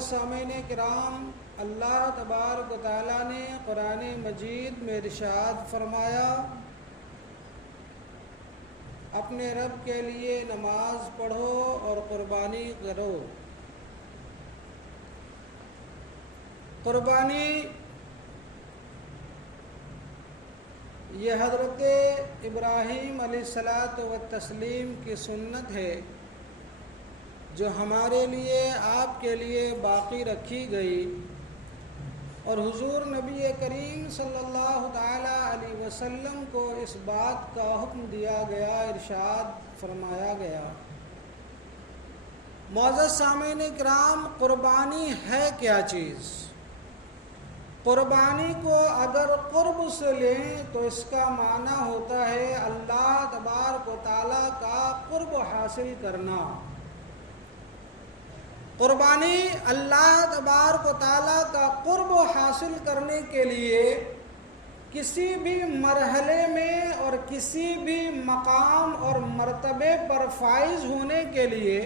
معزز سامعین کرام، اللہ تبارک و تعالیٰ نے قرآن مجید میں ارشاد فرمایا، اپنے رب کے لیے نماز پڑھو اور قربانی کرو۔ قربانی یہ حضرت ابراہیم علیہ الصلاۃ والتسلیم کی سنت ہے جو ہمارے لیے، آپ کے لیے باقی رکھی گئی، اور حضور نبی کریم صلی اللہ تعالی علیہ وسلم کو اس بات کا حکم دیا گیا، ارشاد فرمایا گیا۔ معزز سامعین کرام، قربانی ہے کیا چیز؟ قربانی کو اگر قرب سے لیں تو اس کا معنی ہوتا ہے اللہ تبارک و تعالیٰ کا قرب حاصل کرنا۔ قربانی اللہ تبارک و تعالیٰ کا قرب حاصل کرنے کے لیے کسی بھی مرحلے میں اور کسی بھی مقام اور مرتبے پر فائز ہونے کے لیے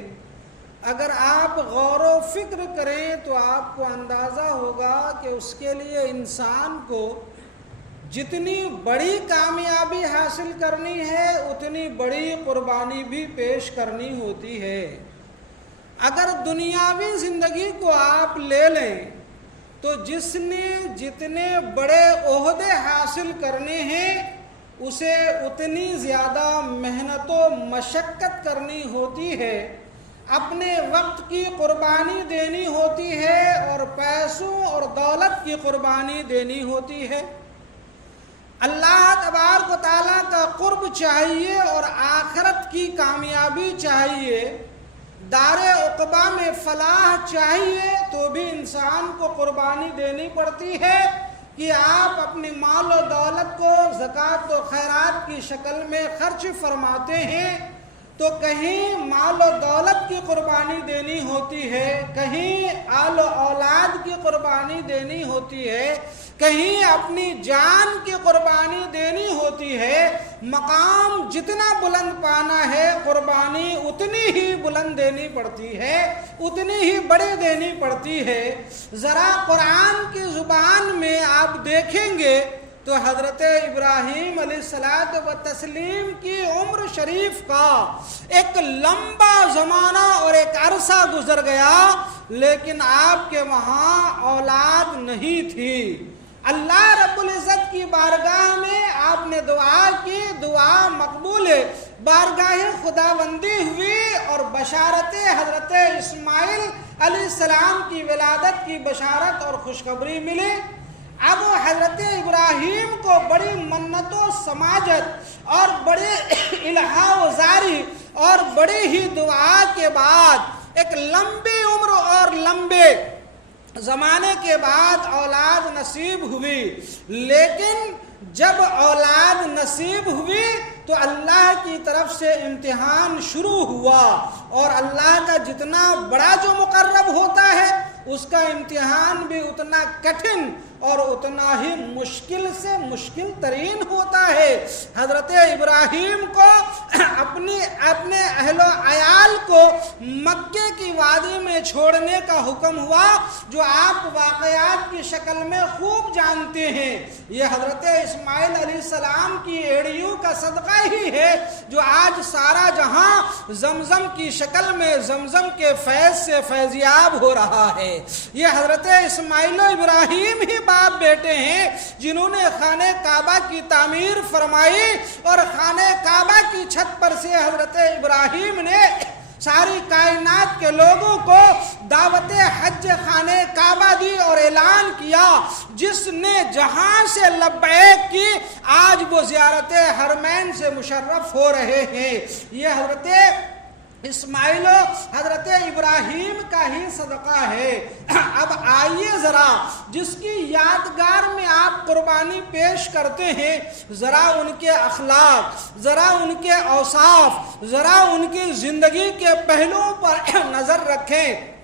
اگر آپ غور و فکر کریں تو آپ کو اندازہ ہوگا کہ اس کے لیے انسان کو جتنی بڑی کامیابی حاصل کرنی ہے اتنی بڑی قربانی بھی پیش کرنی ہوتی ہے۔ اگر دنیاوی زندگی کو آپ لے لیں تو جس نے جتنے بڑے عہدے حاصل کرنے ہیں اسے اتنی زیادہ محنت و مشقت کرنی ہوتی ہے، اپنے وقت کی قربانی دینی ہوتی ہے اور پیسوں اور دولت کی قربانی دینی ہوتی ہے۔ اللہ تبارک و تعالیٰ کا قرب چاہیے اور آخرت کی کامیابی چاہیے، دار عقبہ میں فلاح چاہیے تو بھی انسان کو قربانی دینی پڑتی ہے کہ آپ اپنی مال و دولت کو زکوٰۃ و خیرات کی شکل میں خرچ فرماتے ہیں تو کہیں مال و دولت کی قربانی دینی ہوتی ہے، کہیں آل و اولاد کی قربانی دینی ہوتی ہے، کہیں اپنی جان کی قربانی دینی ہوتی ہے۔ مقام جتنا بلند پانا ہے قربانی اتنی ہی بلند دینی پڑتی ہے، اتنی ہی بڑی دینی پڑتی ہے۔ ذرا قرآن کی زبان میں آپ دیکھیں گے تو حضرت ابراہیم علیہ الصلاۃ والتسلیم کی عمر شریف کا ایک لمبا زمانہ اور ایک عرصہ گزر گیا لیکن آپ کے وہاں اولاد نہیں تھی۔ اللہ رب العزت کی بارگاہ میں آپ نے دعا کی، دعا مقبول ہے، بارگاہ خداوندی ہوئی اور بشارت حضرت اسماعیل علیہ السلام کی ولادت کی بشارت اور خوشخبری ملی۔ اب حضرت ابراہیم کو بڑی منت و سماجت اور بڑے الہا و زاری اور بڑی ہی دعا کے بعد ایک لمبی عمر اور لمبے زمانے کے بعد اولاد نصیب ہوئی، لیکن جب اولاد نصیب ہوئی تو اللہ کی طرف سے امتحان شروع ہوا، اور اللہ کا جتنا بڑا جو مقرب ہوتا ہے اس کا امتحان بھی اتنا کٹھن اور اتنا ہی مشکل سے مشکل ترین ہوتا ہے۔ حضرت ابراہیم کو اپنے اہل و عیال کو مکے کی وادی میں چھوڑنے کا حکم ہوا، جو آپ واقعات کی شکل میں خوب جانتے ہیں۔ یہ حضرت اسماعیل علیہ السلام کی ایڑیوں کا صدقہ ہی ہے جو آج سارا جہاں زمزم کی شکل میں زمزم کے فیض سے فیضیاب ہو رہا ہے۔ یہ حضرت اسماعیل و ابراہیم ہی باپ بیٹے ہیں جنہوں نے خانہ کعبہ کی تعمیر فرمائی، اور خانہ کعبہ کی چھت پر سے حضرت ابراہیم نے ساری کائنات کے لوگوں کو دعوت حج خانہ کعبہ دی اور اعلان کیا، جس نے جہاں سے لبیک کی آج وہ زیارت حرمین سے مشرف ہو رہے ہیں۔ یہ حضرت اسماعیل حضرت ابراہیم کا ہی صدقہ ہے۔ اب آئیے ذرا جس کی یادگار میں آپ قربانی پیش کرتے ہیں، ذرا ان کے اخلاق، ذرا ان کے اوصاف، ذرا ان کی زندگی کے پہلوؤں پر نظر رکھیں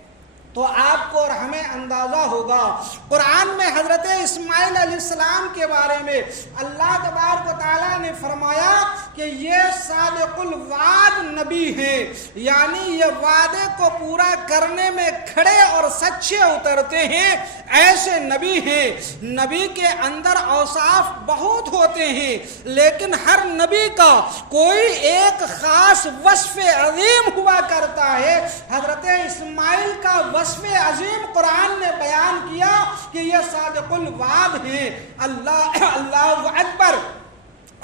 تو آپ کو اور ہمیں اندازہ ہوگا۔ قرآن میں حضرت اسماعیل علیہ السلام کے بارے میں اللہ تبارک و تعالیٰ نے فرمایا کہ یہ صادق الوعد نبی ہیں، یعنی یہ وعدے کو پورا کرنے میں کھڑے اور سچے اترتے ہیں، ایسے نبی ہیں۔ نبی کے اندر اوصاف بہت ہوتے ہیں، لیکن ہر نبی کا کوئی ایک خاص وصف عظیم ہوا کرتا ہے۔ حضرت اسماعیل کا وصف عظیم قرآن نے بیان کیا کہ یہ صادق الوعد ہیں۔ اللہ اکبر،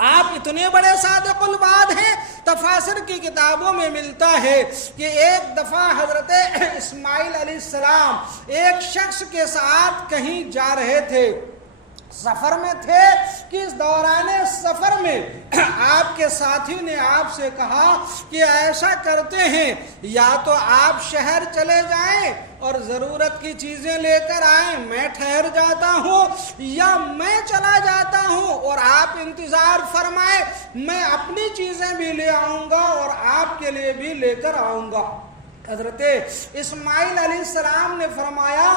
آپ اتنے بڑے صادق الوعد ہیں۔ تفاسیر کی کتابوں میں ملتا ہے کہ ایک دفعہ حضرت اسماعیل علیہ السلام ایک شخص کے ساتھ کہیں جا رہے تھے، سفر میں تھے کہ اس دوران سفر میں آپ کے ساتھی نے آپ سے کہا کہ ایسا کرتے ہیں، یا تو آپ شہر چلے جائیں اور ضرورت کی چیزیں لے کر آئیں، میں ٹھہر جاتا ہوں، یا میں چلا جاتا ہوں اور آپ انتظار فرمائیں، میں اپنی چیزیں بھی لے آؤں گا اور آپ کے لیے بھی لے کر آؤں گا۔ حضرت اسماعیل علیہ السلام نے فرمایا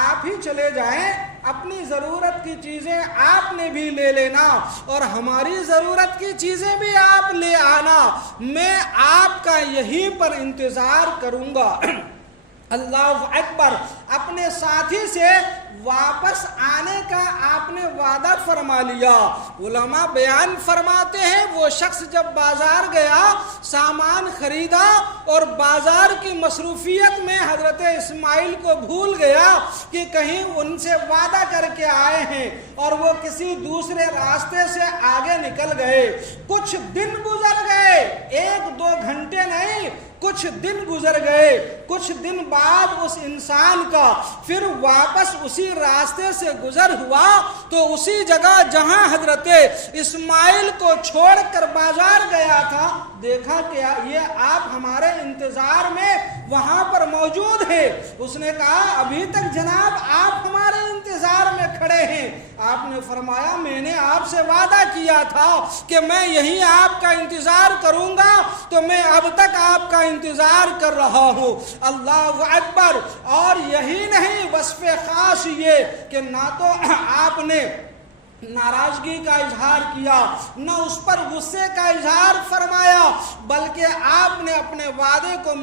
آپ ہی چلے جائیں، اپنی ضرورت کی چیزیں آپ نے بھی لے لینا اور ہماری ضرورت کی چیزیں بھی آپ لے آنا، میں آپ کا یہیں پر انتظار کروں گا۔ اللہ اکبر، اپنے ساتھی سے واپس آنے کا آپ نے وعدہ فرما لیا۔ علماء بیان فرماتے ہیں وہ شخص جب بازار گیا، سامان خریدا اور بازار کی مصروفیت میں حضرت اسماعیل کو بھول گیا کہ کہیں ان سے وعدہ کر کے آئے ہیں اور وہ کسی دوسرے راستے سے آگے نکل گئے۔ کچھ دن گزر گئے، 1-2 گھنٹے نہیں، کچھ دن گزر گئے۔ کچھ دن بعد اس انسان کا پھر واپس اسی راستے سے گزر ہوا تو اسی جگہ جہاں حضرت اسماعیل کو چھوڑ کر بازار گیا تھا، دیکھا کہ یہ آپ ہمارے انتظار میں وہاں پر موجود ہے۔ اس نے کہا ابھی تک جناب آپ ہمارے انتظار میں کھڑے ہیں۔ آپ نے فرمایا میں نے آپ سے وعدہ کیا تھا کہ میں یہیں آپ کا انتظار کروں گا، تو میں اب تک آپ کا انتظار کر رہا ہوں۔ اللہ اکبر، اور یہی نہیں، وصف خاص یہ کہ نہ تو آپ نے ناراضگی کا اظہار کیا، نہ اس پر غصے کا اظہار فرمایا، بلکہ آپ نے اپنے وعدے کو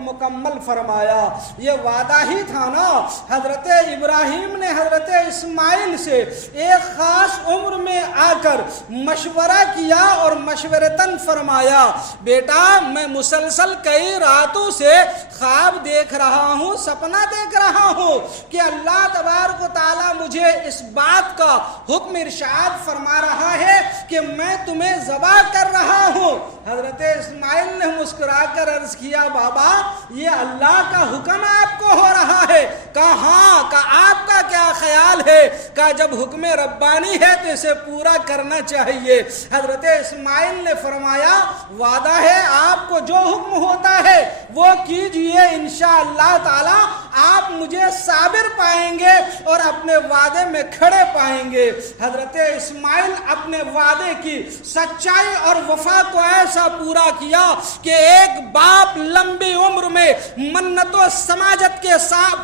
مکمل فرمایا۔ یہ وعدہ ہی تھا نا، حضرت ابراہیم نے حضرت اسماعیل سے ایک خاص عمر میں آ کر مشورہ کیا اور مشورتاً فرمایا بیٹا میں مسلسل کئی راتوں سے خواب دیکھ رہا ہوں، سپنا دیکھ رہا ہوں کہ اللہ تبارک و تعالیٰ مجھے اس بات کا حکم ارشاد فرما رہا ہے کہ میں تمہیں ذبح کر رہا ہوں۔ حضرت اسماعیل نے مسکرا کر عرض کیا بابا یہ اللہ کا حکم آپ کو ہو رہا ہے؟ کہا ہاں۔ کہا آپ کا کیا خیال ہے؟ کہا جب حکم ربانی ہے تو اسے پورا کرنا چاہیے۔ حضرت اسماعیل نے فرمایا وعدہ ہے آپ کو جو حکم ہوتا ہے وہ کیجئے، انشاءاللہ تعالی آپ مجھے صابر پائیں گے اور اپنے وعدے میں کھڑے پائیں گے۔ حضرت اسماعیل اپنے وعدے کی سچائی اور وفا کو ایسا پورا کیا کہ ایک باپ لمبی عمر میں منت و سماجت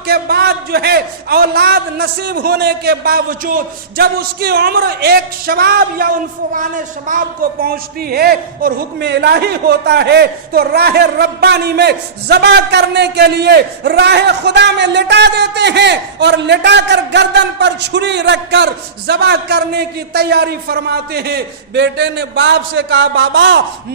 کے بعد جو ہے اولاد نصیب ہونے کے باوجود جب اس کی عمر ایک شباب یا عنفوان شباب کو پہنچتی ہے اور حکم الہی ہوتا ہے تو راہ ربانی میں ذبح کرنے کے لیے راہ خدا میں لٹا دیتے ہیں اور لٹا کر گردن پر چھری رکھ کر ذبح کرنے کی تیاری فرماتے ہیں۔ بیٹے نے باپ سے کہا بابا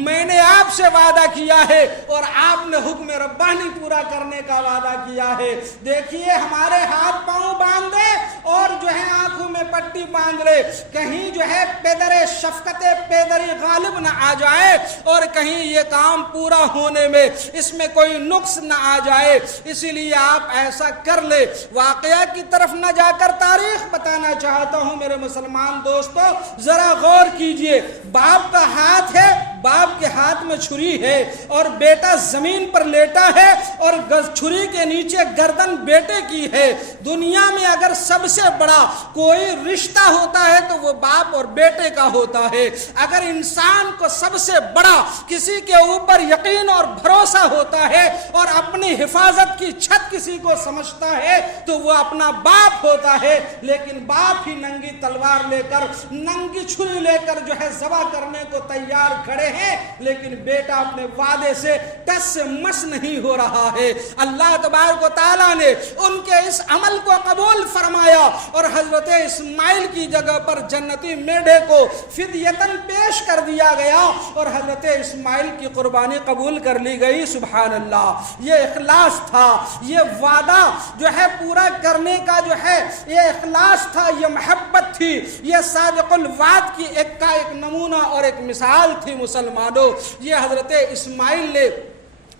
میں نے آپ سے وعدہ کیا ہے اور آپ نے حکم ربانی پورا کرنے کا وعدہ کیا ہے، دیکھیے ہمارے ہاتھ پاؤں باندھے اور جو ہے آنکھوں میں پٹی باندھ لے، کہیں جو ہے پیدر شفقت پیدری غالب نہ آ جائے اور کہیں یہ کام پورا ہونے میں اس میں کوئی نقص نہ آ جائے، اسی لیے آپ ایسا کر لے۔ واقعہ کی طرف نہ جا کر تاریخ بتانا چاہتا ہوں میرے مسلمان دوستو، ذرا غور کیجئے، باپ کا ہاتھ ہے، बाप के हाथ में छुरी है और बेटा जमीन पर लेटा है और छुरी के नीचे गर्दन बेटे की है। दुनिया में अगर सबसे बड़ा कोई रिश्ता होता है तो वो बाप और बेटे का होता है। अगर इंसान को सबसे बड़ा किसी के ऊपर यकीन और भरोसा होता है और अपनी हिफाजत की छत किसी को समझता है तो वो अपना बाप होता है। लेकिन बाप ही नंगी तलवार लेकर, नंगी छुरी लेकर जो है ज़बह करने को तैयार खड़े हैं, लेकिन बेटा अपने वादे से टस से मस नहीं हो रहा है। अल्लाह तबारक व तआला ने उनके इस अमल को कबूल फरमाया और हजरत इस्माइल की जगह पर जन्नती मेढे को फिदयतन पेश कर दिया गया और हजरत इस्माइल की कुर्बानी कबूल कर ली गई। सुभान अल्लाह, ये इखलास था, ये वादा जो है पूरा करने का जो है ये इखलास था, ये मोहब्बत थी, ये सादिकुल वाद की एक का एक नमूना और एक मिसाल थी। मुसलमानों, ये हजरत इस्माइल ने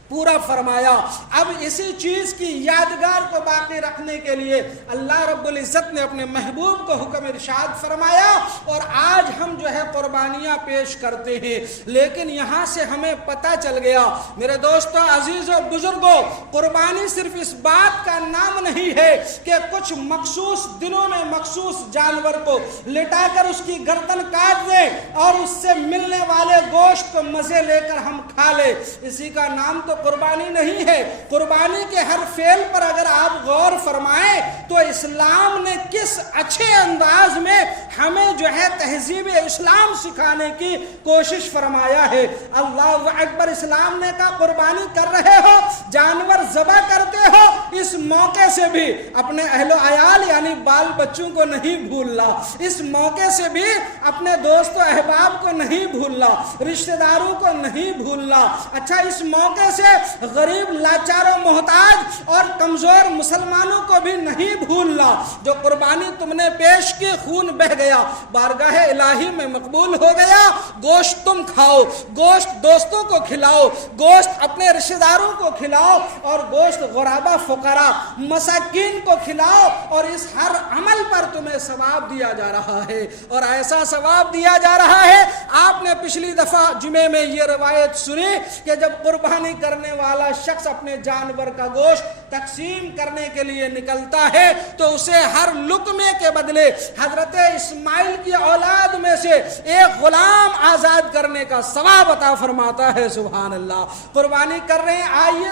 पूरा फरमाया। अब इसी चीज की यादगार को बाकी रखने के लिए अल्लाह रब्बुल इज्जत ने अपने महबूब को हुक्म इरशाद फरमाया और आज हम जो है कुर्बानियां पेश करते हैं। लेकिन यहाँ से हमें पता चल गया मेरे दोस्तों, अजीजों, बुजुर्गों, कुर्बानी सिर्फ इस बात का नाम नहीं है कि कुछ मखसूस दिनों में मखसूस जानवर को लिटाकर उसकी गर्दन काट दें और उससे मिलने वाले गोश्त को मजे लेकर हम खा ले। इसी का नाम तो कुर्बानी नहीं है। कुर्बानी के हर फेल पर अगर आप गौर फरमाएं तो इस्लाम ने किस अच्छे अंदाज में हमें जो है तहजीब इस्लाम सिखाने की कोशिश फरमाया है। अल्लाह अकबर। इस्लाम ने कहा कुर्बानी कर रहे हो, जानवर ज़बह करते हो, इस मौके से भी अपने अहलो अयाल यानी बाल बच्चों को नहीं भूलना, इस मौके से भी अपने दोस्तों अहबाब को नहीं भूलना, रिश्तेदारों को नहीं भूलना। अच्छा, इस मौके से गरीब, लाचारों, मोहताज और कमजोर मुसलमानों को भी नहीं भूलना। जो कुर्बानी तुमने पेश की, खून बह गया, बारगाह इलाही में मकबूल हो गया। गोश्त तुम खाओ, गोश्त दोस्तों को खिलाओ, गोश्त अपने रिश्तेदारों को खिलाओ और गोश्त गुराबा, फुकरा, मसाकीन को खिलाओ। और इस हर अमल पर तुम्हें सवाब दिया जा रहा है और ऐसा सवाब दिया जा रहा है। आपने पिछली दफा जुमे में ये रवायत सुनी कि जब कुर्बानी करने वाला शख्स अपने जानवर का गोश्त तकसीम करने के लिए निकलता है तो उसे हर लुकमे के बदले हजरत इस्माइल की औलाद में से एक गुलाम आजाद करने का सवाब अता फरमाता है। सुभान अल्लाह। कुर्बानी कर रहे हैं, आइए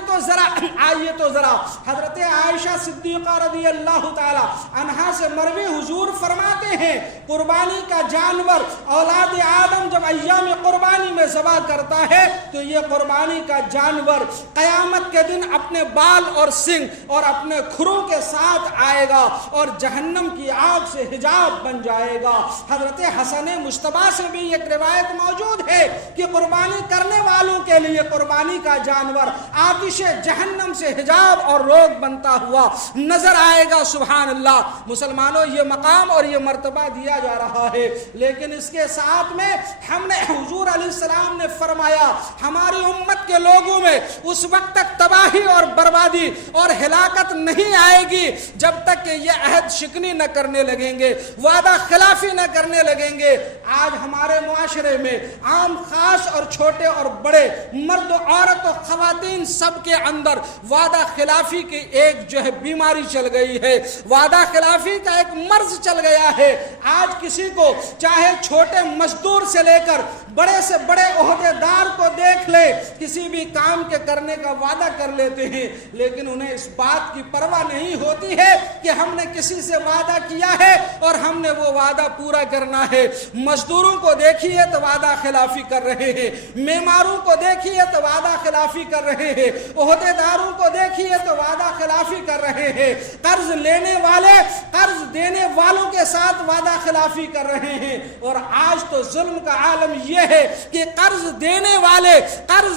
तो जरा हजरत आयशा सिद्दीका रज़ी अल्लाह ताला अन्हा से मरवी हुजूर फरमाते हैं कुर्बानी का जानवर औलाद आदम जब अय्याम कुर्बानी में ज़बह करता है तो ये कुर्बानी का जानवर कयामत के दिन अपने बाल और सिंग और अपने खुरों के साथ आएगा और जहन्नम की आग से हिजाब बन जाएगा। हजरत हसन मुश्तबा से भी एक रिवायत मौजूद है कि कुर्बानी करने वालों के लिए कुर्बानी का जानवर आतिश जहन्नम से हिजाब और रोग बनता हुआ नजर आएगा। सुभान अल्लाह। मुसलमानों, ये मकाम और ये मर्तबा दिया जा रहा है, लेकिन इसके साथ में हमने हुजूर अलैहिस्सलाम ने फरमाया हमारी उम्मत के लोगों में उस वक्त तक तबाही और बर्बादी और हिलाकत नहीं आएगी जब तक कि ये अहद शिकनी न करने लगेंगे, वादा खिलाफी न करने लगेंगे। आज हमारे मुआशरे में आम, खास और छोटे और बड़े, मर्द, औरत और खवातीन सबके अंदर वादा खिलाफी की एक जो है बीमारी चल गई है, वादा खिलाफी का एक मर्ज चल गया है। आज किसी को चाहे छोटे मजदूर से लेकर बड़े से बड़े ओहदेदार को देख ले, किसी भी काम के करने का वादा कर लेते हैं, लेकिन उन्हें इस बात की परवाह नहीं होती है कि हमने किसी से वादा किया है और हमने वो वादा पूरा करना है। मजदूरों को देखिए तो वादा खिलाफी कर रहे हैं, मेमारों को देखिए तो वादा खिलाफी कर रहे हैं, ओहदेदारों को देखिए तो वादा खिलाफी कर रहे हैं, कर्ज लेने वाले कर्ज देने वालों के साथ वादा खिलाफी कर रहे हैं। और आज तो जुल्म का आलम यह है कि कर्ज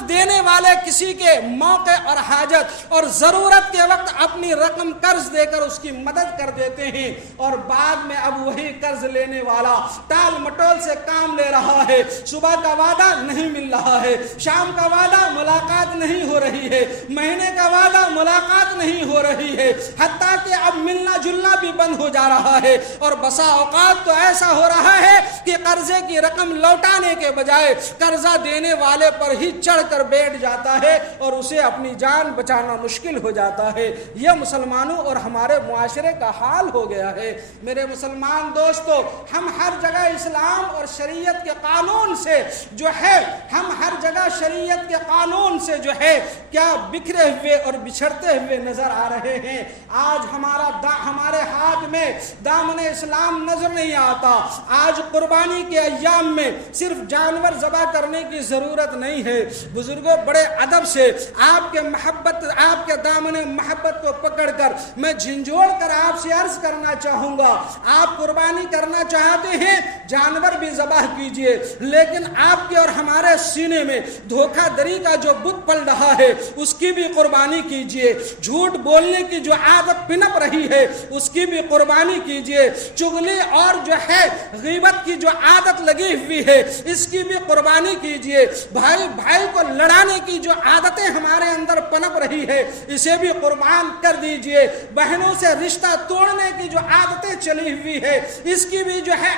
देने वाले किसी के मौके और हाजत और जरूरत के वक्त अपनी रकम कर्ज देकर उसकी मदद कर देते हैं और बाद में अब वही कर्ज लेने वाला टाल मटोल से काम ले रहा है। सुबह का वादा नहीं मिल रहा है, शाम का वादा मुलाकात नहीं हो रही है, महीने का वादा मुलाकात नहीं हो रही है, हत्ता कि अब मिलना जुलना भी बंद हो जा रहा है। और बसा औकात तो ऐसा हो रहा है कि कर्जे की रकम लौटाने के बजाय कर्जा देने वाले पर ही चढ़ कर बैठ जाता है और उसे अपनी जान बचाना मुश्किल हो जाता है। यह मुसलमानों और हमारे मुआशरे का हाल हो गया है। मेरे मुसलमान दोस्तों, हम हर जगह इस्लाम और शरीयत के कानून से जो है, हम हर जगह शरीयत के कानून से जो है क्या बिखरे हुए और बिछड़ते हुए नजर आ रहे हैं। आज हमारे हाथ में दामन इस्लाम नजर नहीं आता। आज कुर्बानी के अय्याम में सिर्फ जानवर ज़बह करने की जरूरत नहीं है। बुजुर्गों, बड़े अदब से आपके दामन मोहब्बत को पकड़कर मैं झिंझोड़ कर आपसे अर्ज करना चाहूंगा, आप कुर्बानी करना चाहते हैं, जानवर भी ज़बह कीजिए, लेकिन आपके और हमारे सीने में धोखाधड़ी का जो बुत पल रहा है उसकी भी कुर्बानी कीजिए। झूठ बोलने की जो आदत पिनप रही है उसकी भी कुर्बानी कीजिए। चुगली और जो है गीबत की जो आदत लगी हुई है इसकी भी कुर्बानी कीजिए। भाई भाई को लड़ाने की जो आदतें हमारे अंदर पनप रही है इसे भी कुर्बान कर दीजिए। बहनों से रिश्ता तोड़ने की जो आदतें चली हुई है इसकी भी जो है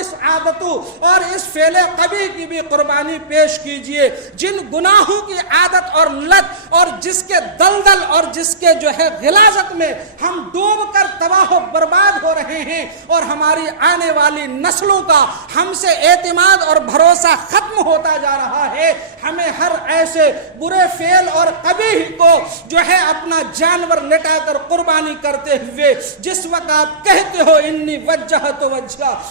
इस आदतों और इस फेले कभी की भी कुर्बानी पेश कीजिए। जिन गुनाहों की आदत और लत और जिसके दलदल और जिसके जो है गिलाजत में हम डूब कर तबाह बर्बाद हो रहे हैं और हमारी आने वाली नस्लों का हमसे एतमाद और भरोसा खत्म होता जा रहा है, हमें हर ऐसे बुरे फेल और कबीह को जो है अपना जानवर लेटाकर कुर्बानी करते हुए जिस वक्त आप कहते हो इन्नी वज्जहतु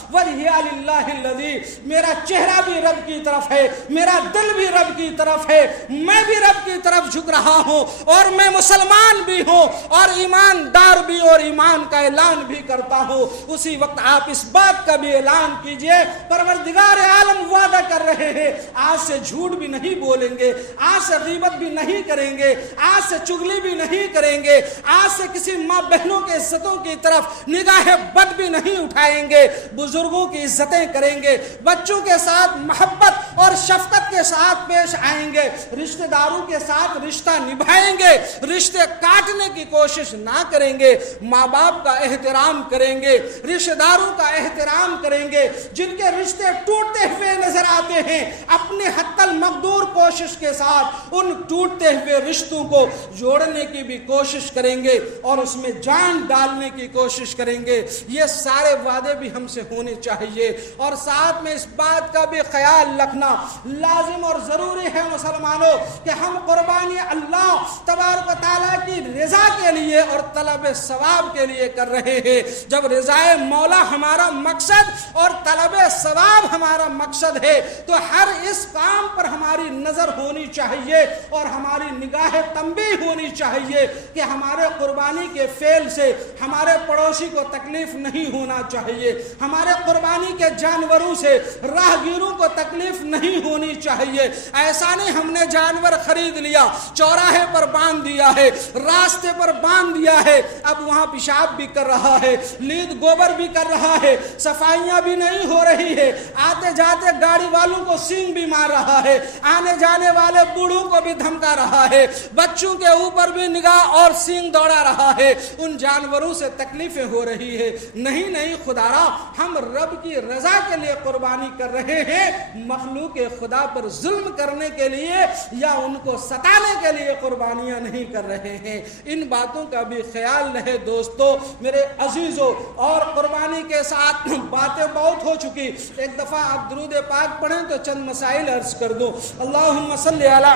वजहिया लिल्लाहिल्लज़ी, मेरा चेहरा भी रब की तरफ है, मेरा दिल भी रब की तरफ है, मैं भी रब की तरफ झुक रहा हूं और मैं मुसलमान भी हूं और ईमानदार भी और ईमान का ऐलान भी करता हूं, उसी वक्त आप इस बात का भी ऐलान कीजिए परवरदिगार आलम वादा कर रहे हैं आज से झूठ भी नहीं बोलेंगे, आज से गीबत भी नहीं करेंगे, आज से चुगली भी नहीं करेंगे, आज से किसी माँ बहनों के इज्जतों की तरफ निगाह बद भी नहीं उठाएंगे, बुजुर्गों की इज्जतें करेंगे, बच्चों के साथ मोहब्बत और शफकत के साथ पेश आएंगे, रिश्तेदारों के साथ रिश्ता निभाएंगे, रिश्ते काटने की कोशिश ना करेंगे, माँ बाप का एहतराम करेंगे, रिश्तेदारों का एहतराम करेंगे, जिनके रिश्ते टूटते हुए नजर आते हैं अपने हत्तल मकदूर कोशिश के साथ उन टूटते हुए रिश्तों को जोड़ने की भी कोशिश करेंगे और उसमें जान डालने की कोशिश करेंगे। ये सारे वादे भी हमसे होने चाहिए और साथ में इस बात का भी ख्याल रखना लाजिम और ज़रूरी है मुसलमानों कि हम कुर्बानी अल्लाह तबारक व तआला की रज़ा के लिए और तलब सवाब के लिए कर रहे हैं। जब रज़ाए मौला हमारा मकसद और तलब सवाब हमारा मकसद है तो हर इस काम पर हमारी नज़र होनी चाहिए और हमारी निगाह तंबी होनी चाहिए कि हमारे कुर्बानी के फेल से हमारे पड़ोसी को तकलीफ नहीं होना चाहिए, हमारे कुर्बानी के जानवरों से राहगीरों को तकलीफ नहीं होनी चाहिए। ऐसा नहीं हमने जानवर खरीद लिया, चौराहे पर बांध दिया है, रास्ते पर बांध दिया है, अब वहां पेशाब भी कर रहा है, लीद गोबर भी कर रहा है, सफाइयां भी नहीं हो रही है, आते जाते गाड़ी वालों को सींग भी मार रहा है, आने जाने वाले बूढ़ों को भी धमका रहा है, बच्चों के ऊपर भी निगाह और सींग दौड़ा रहा है, उन जानवरों से तकलीफें हो रही है। नहीं नहीं खुदारा, हम रब की रजा के लिए कुर्बानी कर रहे हैं, मखलूक खुदा पर जुल्म करने के लिए या उनको सताने के लिए कुर्बानियां नहीं कर रहे हैं। इन बातों का भी ख्याल रहे दोस्तों मेरे अजीजों। और कुर्बानी के साथ बातें बहुत हो चुकी, एक दफा आप दुरूद पाक पढ़ें तो चंद मसाइल अर्ज कर दूं। अल्लाहुम्मा सल्ली अला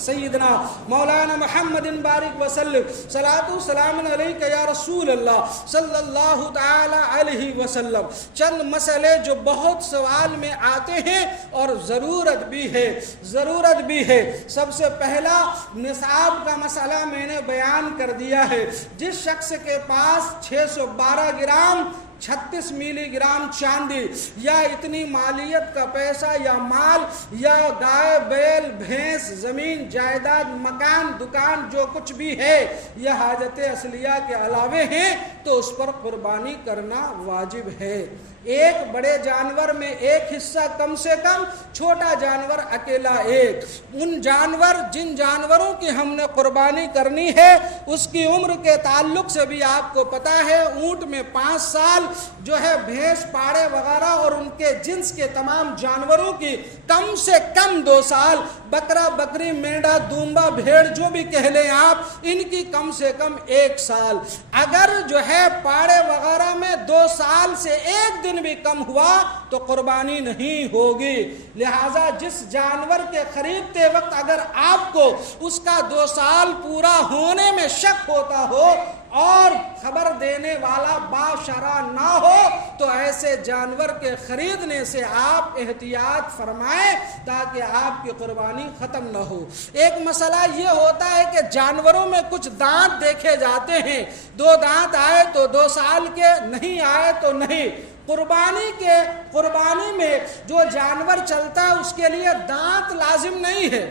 सय्यदना मौलाना मुहम्मदिन बारिक वसल्लम सलातु सलामुन अलैका या रसूल अल्लाह सल्लल्लाहु तआला अलैहि वसल्लम। चंद मसले जो बहुत सवाल में आते हैं और ज़रूरत भी है। सबसे पहला निसाब का मसला मैंने बयान कर दिया है। जिस शख्स के पास 612 ग्राम 36 मिलीग्राम चांदी या इतनी मालियत का पैसा या माल या गाय बैल भैंस जमीन जायदाद मकान दुकान जो कुछ भी है यह हाजत असलिया के अलावे हैं तो उस पर कुर्बानी करना वाजिब है। एक बड़े जानवर में एक हिस्सा कम से कम, छोटा जानवर अकेला एक। जिन जानवरों की हमने कुर्बानी करनी है उसकी उम्र के ताल्लुक से भी आपको पता है, ऊंट में 5 साल जो है भैंस पाड़े वगैरह और उनके जिन्स के तमाम जानवरों की कम से कम 2 साल, बकरा बकरी मेंढा दूंबा भेड़ जो भी कह लें आप, इनकी कम से कम 1 साल। अगर जो है पाड़े वगैरह में 2 साल से 1 दिन भी कम हुआ तो कुर्बानी नहीं होगी। लिहाजा जिस जानवर के खरीदते वक्त अगर आपको उसका 2 साल पूरा होने में शक होता हो और खबर देने वाला बाशरा ना हो तो ऐसे जानवर के खरीदने से आप एहतियात फरमाएं ताकि आपकी कुर्बानी ख़त्म न हो। एक मसला ये होता है कि जानवरों में कुछ दांत देखे जाते हैं, 2 दांत आए तो 2 साल के, नहीं आए तो नहीं। कुर्बानी में जो जानवर चलता है उसके लिए दांत लाजिम नहीं है।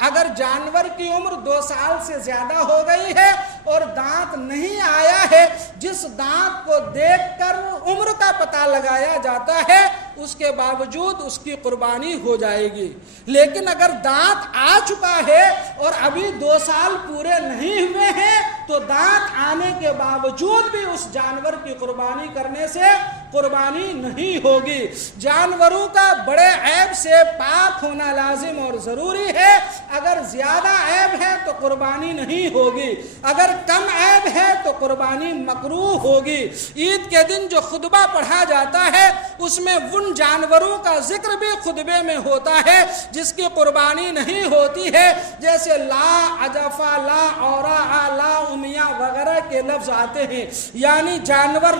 अगर जानवर की उम्र 2 साल से ज्यादा हो गई है और दांत नहीं आया है, जिस दांत को देखकर उम्र का पता लगाया जाता है उसके बावजूद उसकी कुर्बानी हो जाएगी। लेकिन अगर दांत आ चुका है और अभी 2 साल पूरे नहीं हुए हैं तो दांत आने के बावजूद भी उस जानवर की कुर्बानी करने से कुर्बानी नहीं होगी। जानवरों का बड़े ऐब से पाक होना लाजिम और जरूरी है। अगर ज्यादा ऐब है तो कुर्बानी नहीं होगी, अगर कम ऐब है तो कुर्बानी मकरूह होगी। ईद के दिन जो खुतबा पढ़ा जाता है उसमें उन जानवरों का जिक्र भी खुतबे में होता है जिसकी कुर्बानी नहीं होती है, जैसे ला अजफा, ला औरा, ला उमिया वगैरह के लफ्ज आते हैं। यानी जानवर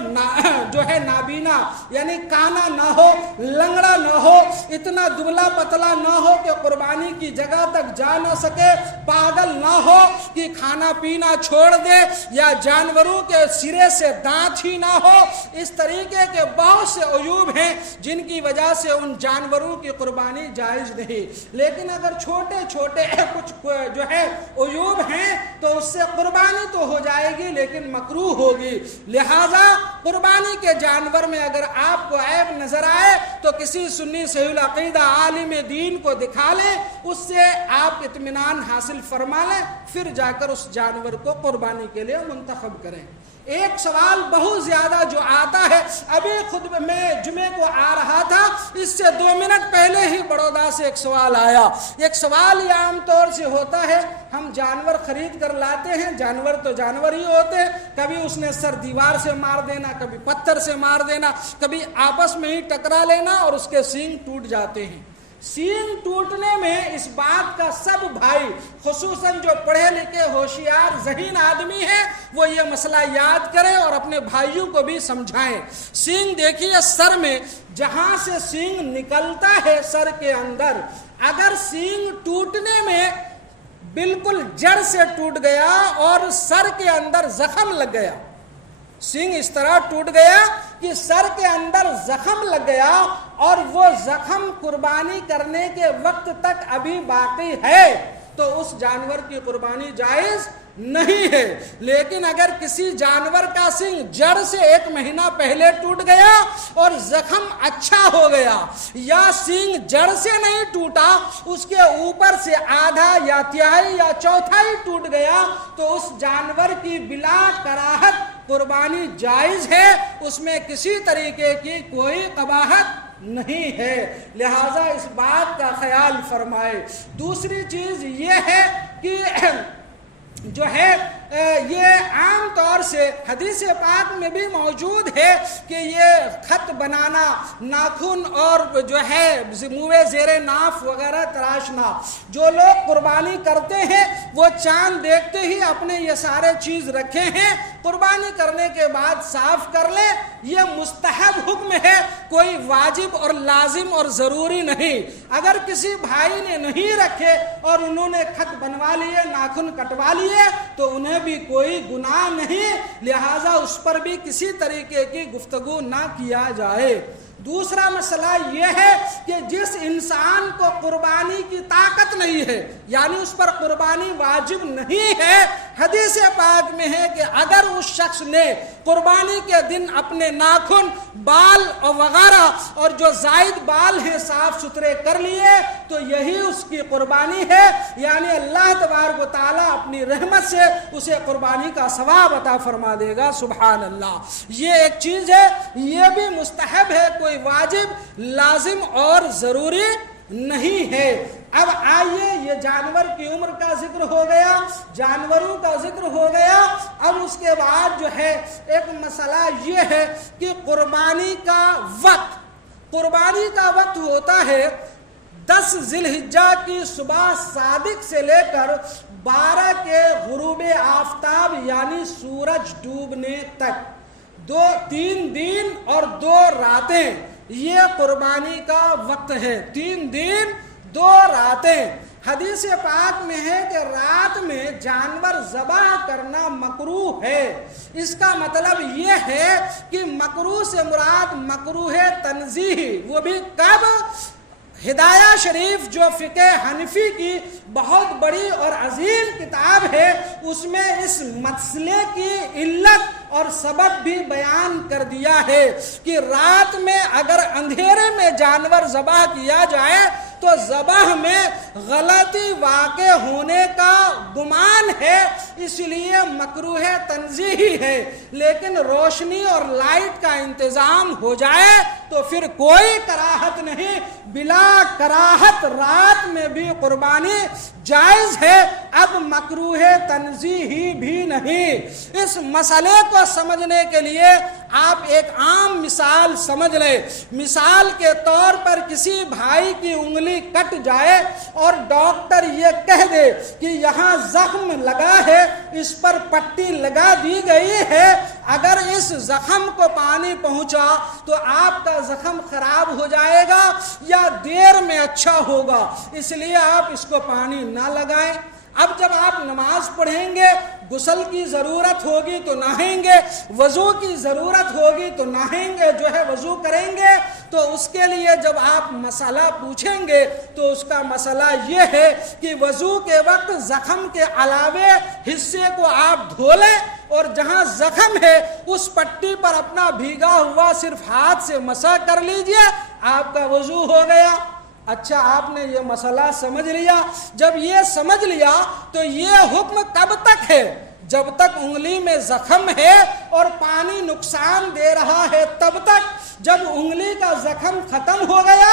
जो है नाबीना, यानी काना ना हो, लंगड़ा ना हो, इतना दुबला पतला ना हो कि कुर्बानी की जगह तक जा ना सके, पागल ना हो कि खाना पीना छोड़ दे, या जानवरों के सिरे से दांत ही ना हो। इस तरीके के बहुत से अयूब हैं जिनकी वजह से उन जानवरों की कुर्बानी जायज नहीं। लेकिन अगर छोटे छोटे कुछ जो है अयूब हैं तो उससे कुर्बानी तो हो जाएगी लेकिन मकरूह होगी। लिहाजा कुर्बानी के जानवर में अगर आपको ऐब नजर आए तो किसी सुन्नी सहीहुल अकीदा आलिम दीन को दिखा लें, उससे आप इत्मीनान हासिल फरमा लें, फिर जाकर उस जानवर को कुर्बानी के लिए मुंतखब करें। एक सवाल बहुत ज्यादा जो आता है, अभी खुद में जुमे को आ रहा था, इससे 2 मिनट पहले ही बड़ौदा से एक सवाल आया। एक सवाल ये आमतौर से होता है, हम जानवर खरीद कर लाते हैं, जानवर तो जानवर ही होते हैं, कभी उसने सर दीवार से मार देना, कभी पत्थर से मार देना, कभी आपस में ही टकरा लेना और उसके सींग टूट जाते हैं। सींग टूटने में इस बात का सब भाई, खुसूसन जो पढ़े लिखे होशियार ज़हीन आदमी है, वो ये मसला याद करें और अपने भाइयों को भी समझाएं। सींग देखिए, सर में जहां से सींग निकलता है सर के अंदर, अगर सींग टूटने में बिल्कुल जड़ से टूट गया और सर के अंदर जख्म लग गया, सींग इस तरह टूट गया कि सर के अंदर जख्म लग गया और वो जख्म कुर्बानी करने के वक्त तक अभी बाकी है, तो उस जानवर की कुर्बानी जायज नहीं है। लेकिन अगर किसी जानवर का सींग जड़ से 1 महीना पहले टूट गया और जख्म अच्छा हो गया, या सींग जड़ से नहीं टूटा, उसके ऊपर से आधा या तिहाई या चौथाई टूट गया, तो उस जानवर की बिला कराहत कुर्बानी जायज है, उसमें किसी तरीके की कोई कबाहत नहीं है। लिहाजा इस बात का ख्याल फरमाए। दूसरी चीज ये है कि जो है ये आम तौर से हदीस पाक में भी मौजूद है कि ये खत बनाना, नाखून और जो है मुँह ज़ेरे नाफ वगैरह तराशना, जो लोग कुर्बानी करते हैं वो चांद देखते ही अपने ये सारे चीज़ रखे हैं, कुर्बानी करने के बाद साफ कर ले, ये मुस्तहब हुक्म है, कोई वाजिब और लाजिम और ज़रूरी नहीं। अगर किसी भाई ने नहीं रखे और उन्होंने खत बनवा लिए, नाखून कटवा लिए, तो उन्हें भी कोई गुनाह नहीं, लिहाजा उस पर भी किसी तरीके की गुफ्तगू ना किया जाए। दूसरा मसला ये है कि जिस इंसान को कुर्बानी की ताकत नहीं है, यानी उस पर कुर्बानी वाजिब नहीं है, हदीस पाक में है कि अगर उस शख्स ने कुर्बानी के दिन अपने नाखून, बाल और वगैरह और जो जायद बाल हैं साफ सुथरे कर लिए तो यही उसकी कुर्बानी है, यानी अल्लाह तबारक व तआला अपनी रहमत से उसे कुर्बानी का सवाब अता फरमा देगा। सुभान अल्लाह। ये एक चीज है, ये भी मुस्तहब है, कोई वाजिब, लाजिम और जरूरी नहीं है। अब आइए, ये जानवर की उम्र का जिक्र हो गया, जानवरों का जिक्र हो गया। अब उसके बाद जो है एक मसला ये है कि कुर्बानी का वक्त, कुर्बानी का वक्त होता है 10 जिलहिज्जा की सुबह सादिक से लेकर 12 के गुरूब आफताब यानी सूरज डूबने तक, 3 दिन और 2 रातें, ये कुर्बानी का वक्त है। 3 दिन 2 रातें। हदीस पाक में है कि रात में जानवर ज़बह करना मकरूह है। इसका मतलब ये है कि मकरूह से मुराद मकरूह तंज़ीही, वो भी कब? हिदाया शरीफ जो फ़िक़े हनफी की बहुत बड़ी और अजीम किताब है, उसमें इस मसले की इल्लत और सबब भी बयान कर दिया है कि रात में अगर अंधेरे में जानवर ज़बह किया जाए तो ज़बह में गलती वाक़े होने का गुमान है, इसलिए मकरूह तंज़ीही है। लेकिन रोशनी और लाइट का इंतज़ाम हो जाए तो फिर कोई कराहत नहीं, बिला कराहत रात में भी कुर्बानी जायज़ है। अब मकरूह तंज़ीही भी नहीं। इस मसले को समझने के लिए आप एक आम मिसाल समझ लें। मिसाल के तौर पर किसी भाई की उंगली कट जाए और डॉक्टर ये कह दे कि यहाँ जख्म लगा है, इस पर पट्टी लगा दी गई है, अगर इस जख्म को पानी पहुंचा तो आपका जख्म खराब हो जाएगा या देर में अच्छा होगा, इसलिए आप इसको पानी ना लगाएं। अब जब आप नमाज पढ़ेंगे, गुस्ल की ज़रूरत होगी तो नहाएंगे, वज़ू की ज़रूरत होगी तो नहाएंगे, जो है वज़ू करेंगे। तो उसके लिए जब आप मसला पूछेंगे तो उसका मसला ये है कि वज़ू के वक्त ज़ख्म के अलावे हिस्से को आप धो लें और जहाँ ज़ख्म है उस पट्टी पर अपना भीगा हुआ सिर्फ हाथ से मसा कर लीजिए, आपका वज़ू हो गया। अच्छा, आपने ये मसला समझ लिया। जब ये समझ लिया तो ये हुक्म कब तक है? जब तक उंगली में जख्म है और पानी नुकसान दे रहा है तब तक। जब उंगली का जख्म खत्म हो गया,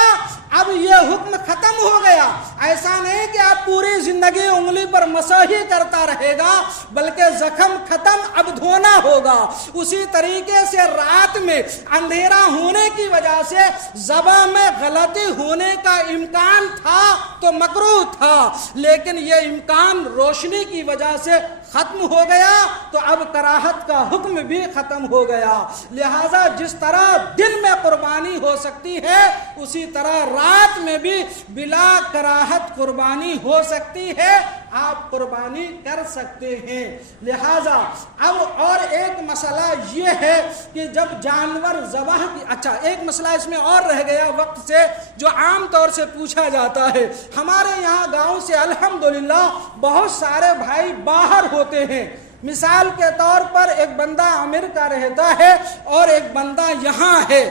अब ये हुक्म खत्म हो गया। ऐसा नहीं कि आप पूरी जिंदगी उंगली पर मसा ही करता रहेगा, बल्कि जख्म खत्म, अब धोना होगा। उसी तरीके से रात में अंधेरा होने की वजह से ज़बह में गलती होने का इम्कान था तो मकरूह था, लेकिन ये इम्कान रोशनी की वजह से खत्म हो गया तो अब कराहत का हुक्म भी खत्म हो गया। लिहाजा जिस तरह दिन में कुर्बानी हो सकती है, उसी तरह रात में भी बिला कराहत कुर्बानी हो सकती है, आप कुर्बानी कर सकते हैं। लिहाजा अब और एक मसला ये है कि जब जानवर ज़बह की, अच्छा एक मसला इसमें और रह गया वक्त से, जो आम तौर से पूछा जाता है। हमारे यहाँ गांव से अल्हम्दुलिल्लाह बहुत सारे भाई बाहर होते हैं। मिसाल के तौर पर एक बंदा अमेरिका रहता है और एक बंदा यहाँ है,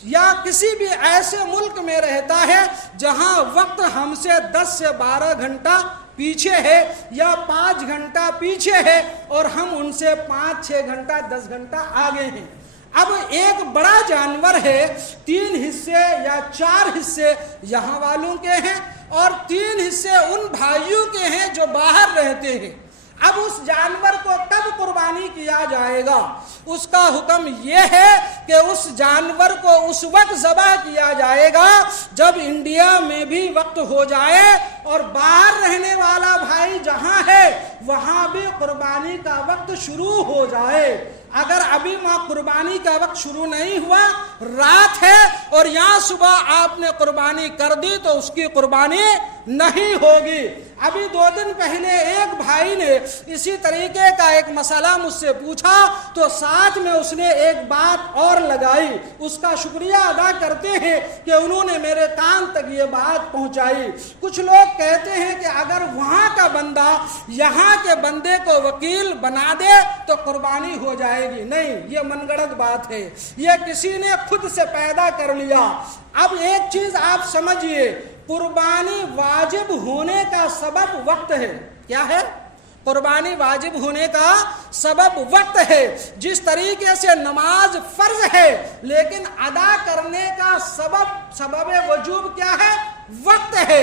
या किसी भी ऐसे मुल्क में रहता है जहाँ वक्त हमसे 10 से 12 घंटा पीछे है या 5 घंटा पीछे है और हम उनसे 5-6 घंटा 10 घंटा आगे हैं। अब एक बड़ा जानवर है, 3 हिस्से या 4 हिस्से यहाँ वालों के हैं और 3 हिस्से उन भाइयों के हैं जो बाहर रहते हैं। अब उस जानवर को कब कुर्बानी किया जाएगा? उसका हुक्म यह है कि उस जानवर को उस वक्त ज़बह किया जाएगा जब इंडिया में भी वक्त हो जाए और बाहर रहने वाला भाई जहां है वहां भी कुर्बानी का वक्त शुरू हो जाए। अगर अभी वहाँ कुर्बानी का वक्त शुरू नहीं हुआ, रात है और यहाँ सुबह आपने कुर्बानी कर दी तो उसकी कुर्बानी नहीं होगी। अभी 2 दिन पहले एक भाई ने इसी तरीके का एक मसला मुझसे पूछा तो साथ में उसने एक बात और خبر لگائی، اس کا شکریہ ادا کرتے ہیں کہ انہوں نے میرے کان تک یہ بات پہنچائی۔ کچھ لوگ کہتے ہیں کہ اگر وہاں کا بندہ یہاں کے بندے کو وکیل بنا دے تو قربانی ہو جائے گی۔ نہیں، یہ من گڑت بات ہے، یہ کسی نے خود سے پیدا کر لیا۔ اب ایک چیز آپ سمجھیے، قربانی واجب ہونے کا سبب وقت ہے۔ کیا ہے؟ قربانی واجب ہونے کا سبب وقت ہے۔ جس طریقے سے نماز فرض ہے لیکن ادا کرنے کا سبب وجوب کیا ہے؟ وقت ہے۔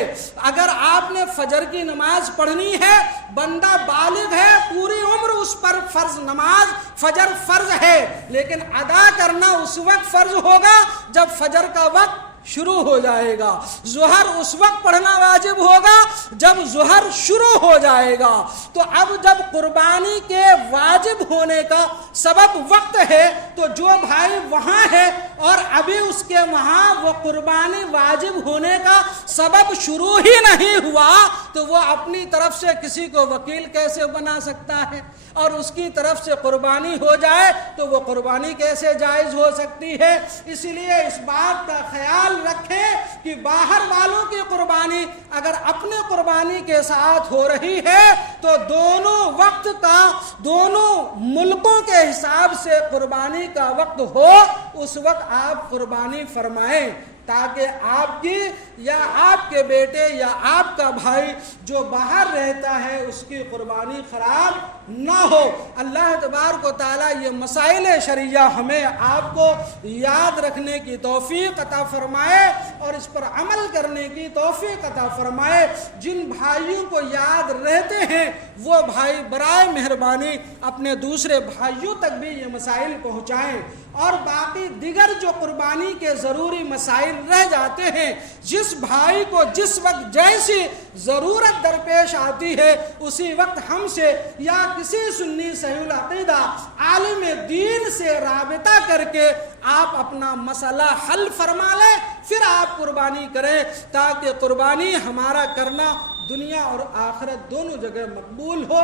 اگر آپ نے فجر کی نماز پڑھنی ہے، بندہ بالغ ہے، پوری عمر اس پر فرض نماز فجر فرض ہے، لیکن ادا کرنا اس وقت فرض ہوگا جب فجر کا وقت شروع ہو جائے گا۔ ظہر اس وقت پڑھنا واجب ہوگا جب ظہر شروع ہو جائے گا۔ تو اب جب قربانی کے واجب ہونے کا سبب وقت ہے تو جو بھائی وہاں ہے اور ابھی اس کے وہاں وہ قربانی واجب ہونے کا سبب شروع ہی نہیں ہوا تو وہ اپنی طرف سے کسی کو وکیل کیسے بنا سکتا ہے؟ اور اس کی طرف سے قربانی ہو جائے تو وہ قربانی کیسے جائز ہو سکتی ہے؟ اس لیے اس بات کا خیال رکھیں کہ باہر والوں کی قربانی اگر اپنے قربانی کے ساتھ ہو رہی ہے تو دونوں وقت کا، دونوں ملکوں کے حساب سے قربانی کا وقت ہو، اس وقت آپ قربانی فرمائیں تاکہ آپ کی یا آپ کے بیٹے یا آپ کا بھائی جو باہر رہتا ہے اس کی قربانی خراب نہ ہو۔ اللہ تبارک و تعالیٰ یہ مسائل شرعیہ ہمیں آپ کو یاد رکھنے کی توفیق عطا فرمائے اور اس پر عمل کرنے کی توفیق عطا فرمائے۔ جن بھائیوں کو یاد رہتے ہیں وہ بھائی برائے مہربانی اپنے دوسرے بھائیوں تک بھی یہ مسائل پہنچائیں، اور باقی دیگر جو قربانی کے ضروری مسائل رہ جاتے ہیں، جس بھائی کو جس وقت جیسی ضرورت درپیش آتی ہے اسی وقت ہم سے یا کسی سنی صحیح العقیدہ عالم دین سے رابطہ کر کے آپ اپنا مسئلہ حل فرما لیں، پھر آپ قربانی کریں تاکہ قربانی ہمارا کرنا دنیا اور آخرت دونوں جگہ مقبول ہو۔